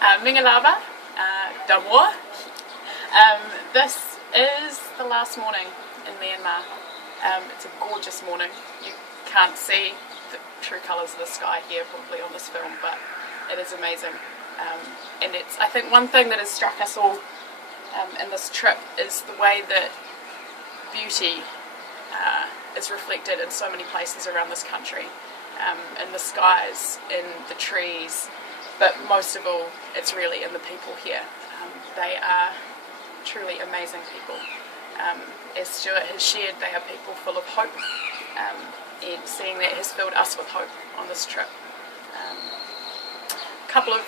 Mingalaba, Damoa. This is the last morning in Myanmar. It's a gorgeous morning. You can't see the true colours of the sky here probably on this film, but it is amazing. And it's, I think, one thing that has struck us all in this trip is the way that beauty is reflected in so many places around this country. In the skies, in the trees, but most of all, it's really in the people here. They are truly amazing people. As Stuart has shared, they are people full of hope, and seeing that has filled us with hope on this trip. A couple of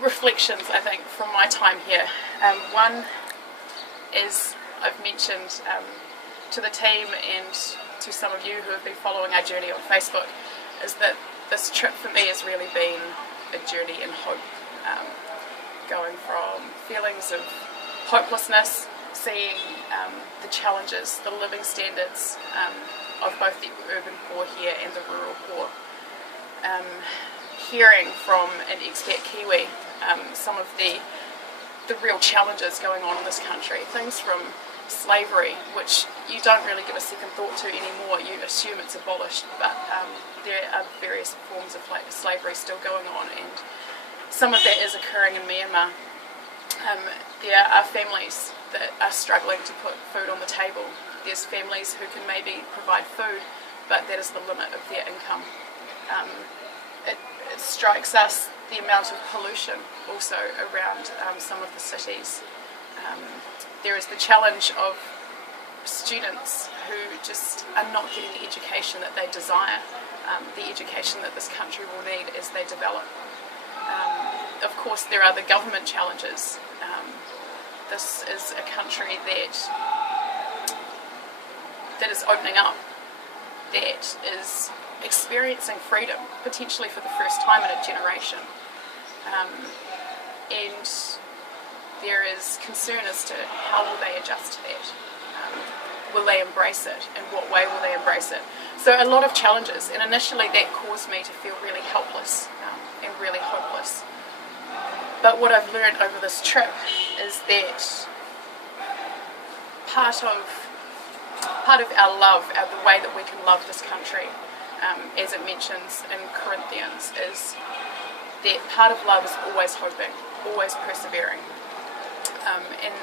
reflections, I think, from my time here. One is, I've mentioned to the team and to some of you who have been following our journey on Facebook, is that this trip for me has really been a journey in hope. Going from feelings of hopelessness, seeing the challenges, the living standards of both the urban poor here and the rural poor. Hearing from an expat Kiwi some of the real challenges going on in this country, things from slavery, which you don't really give a second thought to anymore. You assume it's abolished, but there are various forms of slavery still going on, and some of that is occurring in Myanmar. There are families that are struggling to put food on the table. There's families who can maybe provide food, but that is the limit of their income. It strikes us the amount of pollution also around some of the cities. There is the challenge of students who just are not getting the education that they desire, the education that this country will need as they develop. Of course, there are the government challenges. This is a country that is opening up, that is experiencing freedom, potentially for the first time in a generation. And there is concern as to how will they adjust to that. Will they embrace it? In what way will they embrace it? So a lot of challenges, and initially that caused me to feel really helpless and really hopeless. But what I've learned over this trip is that part of our love, the way that we can love this country, as it mentions in Corinthians, is that part of love is always hoping, always persevering. And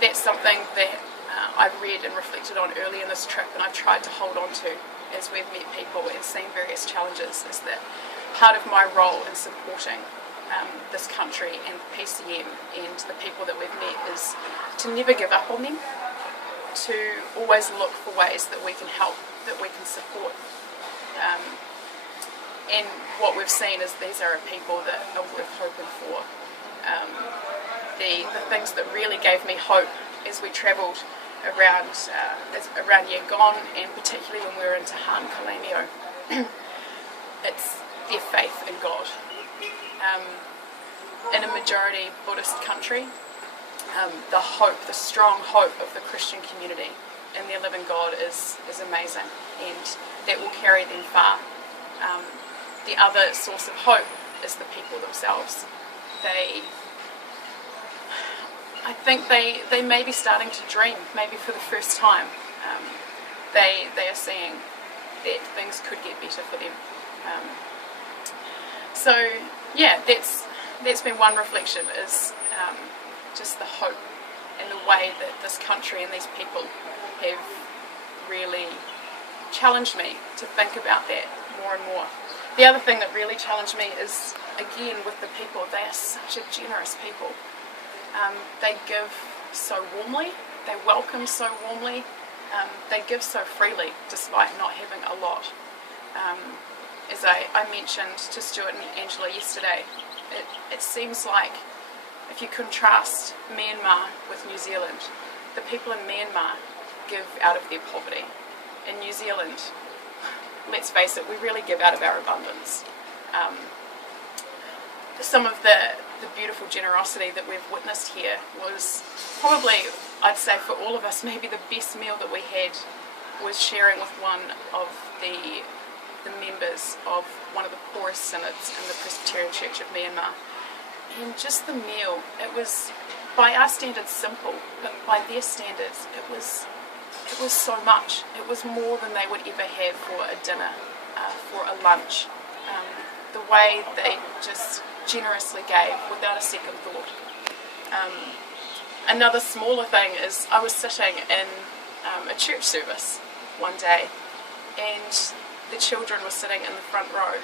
that's something that I've read and reflected on early in this trip, and I've tried to hold on to as we've met people and seen various challenges, is that part of my role in supporting this country and the PCM and the people that we've met is to never give up on them, to always look for ways that we can help, that we can support. And what we've seen is these are people that are worth hoping for. The things that really gave me hope as we travelled around Yangon, and particularly when we were in Tahan Kalemio, it's their faith in God. In a majority Buddhist country, the hope, the strong hope of the Christian community in their living God is amazing, and that will carry them far. The other source of hope is the people themselves. I think they may be starting to dream, maybe for the first time. They are seeing that things could get better for them. So yeah, that's been one reflection, is just the hope and the way that this country and these people have really challenged me to think about that more and more. The other thing that really challenged me is, again, with the people. They are such a generous people. They give so warmly, they welcome so warmly, they give so freely despite not having a lot. As I mentioned to Stuart and Angela yesterday, it seems like if you contrast Myanmar with New Zealand, the people in Myanmar give out of their poverty. In New Zealand, let's face it, we really give out of our abundance. Some of the beautiful generosity that we've witnessed here was probably, I'd say for all of us, maybe the best meal that we had was sharing with one of the members of one of the poorest synods in the Presbyterian Church of Myanmar. And just the meal, it was by our standards simple, but by their standards it was so much. It was more than they would ever have for a dinner, for a lunch. The way they just generously gave without a second thought. Another smaller thing is I was sitting in a church service one day, and the children were sitting in the front row,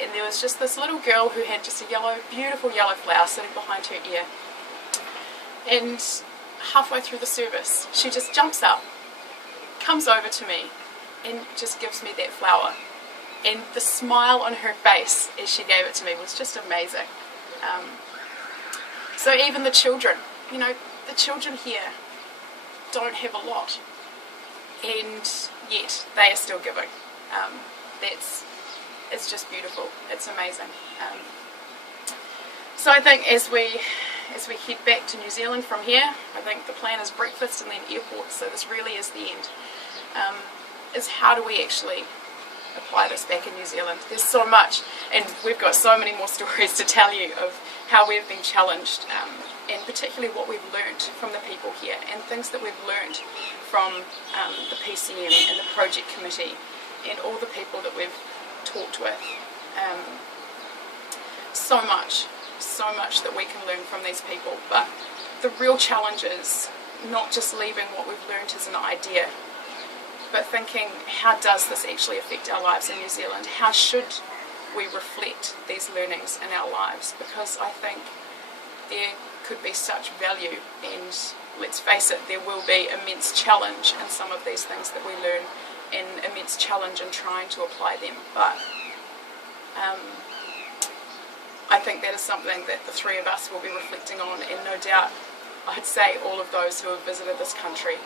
and there was just this little girl who had just a beautiful yellow flower sitting behind her ear, and halfway through the service she just jumps up, comes over to me and just gives me that flower, and the smile on her face as she gave it to me was just amazing. So even the children, the children here don't have a lot, and yet they are still giving. It's just beautiful. It's amazing. So I think as we head back to New Zealand from here, I think the plan is breakfast and then airport. So this really is the end. Is how do we actually apply this back in New Zealand? There's so much, and we've got so many more stories to tell you of how we've been challenged, and particularly what we've learnt from the people here, and things that we've learnt from the PCM and the project committee and all the people that we've talked with. So much that we can learn from these people, but the real challenge is not just leaving what we've learnt as an idea, but thinking, how does this actually affect our lives in New Zealand? How should we reflect these learnings in our lives? Because I think there could be such value, and let's face it, there will be immense challenge in some of these things that we learn, and immense challenge in trying to apply them. But I think that is something that the three of us will be reflecting on, and no doubt I'd say all of those who have visited this country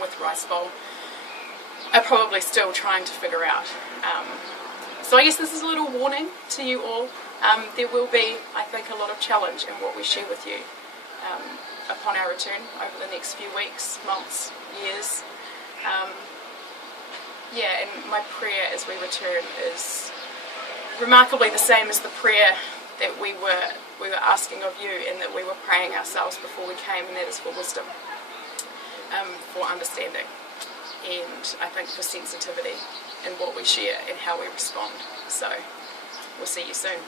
with Rice Bowl are probably still trying to figure out. So I guess this is a little warning to you all. There will be, I think, a lot of challenge in what we share with you upon our return over the next few weeks, months, years. And my prayer as we return is remarkably the same as the prayer that we were asking of you, and that we were praying ourselves before we came, and that is for wisdom, for understanding, and I think for sensitivity in what we share and how we respond. So we'll see you soon.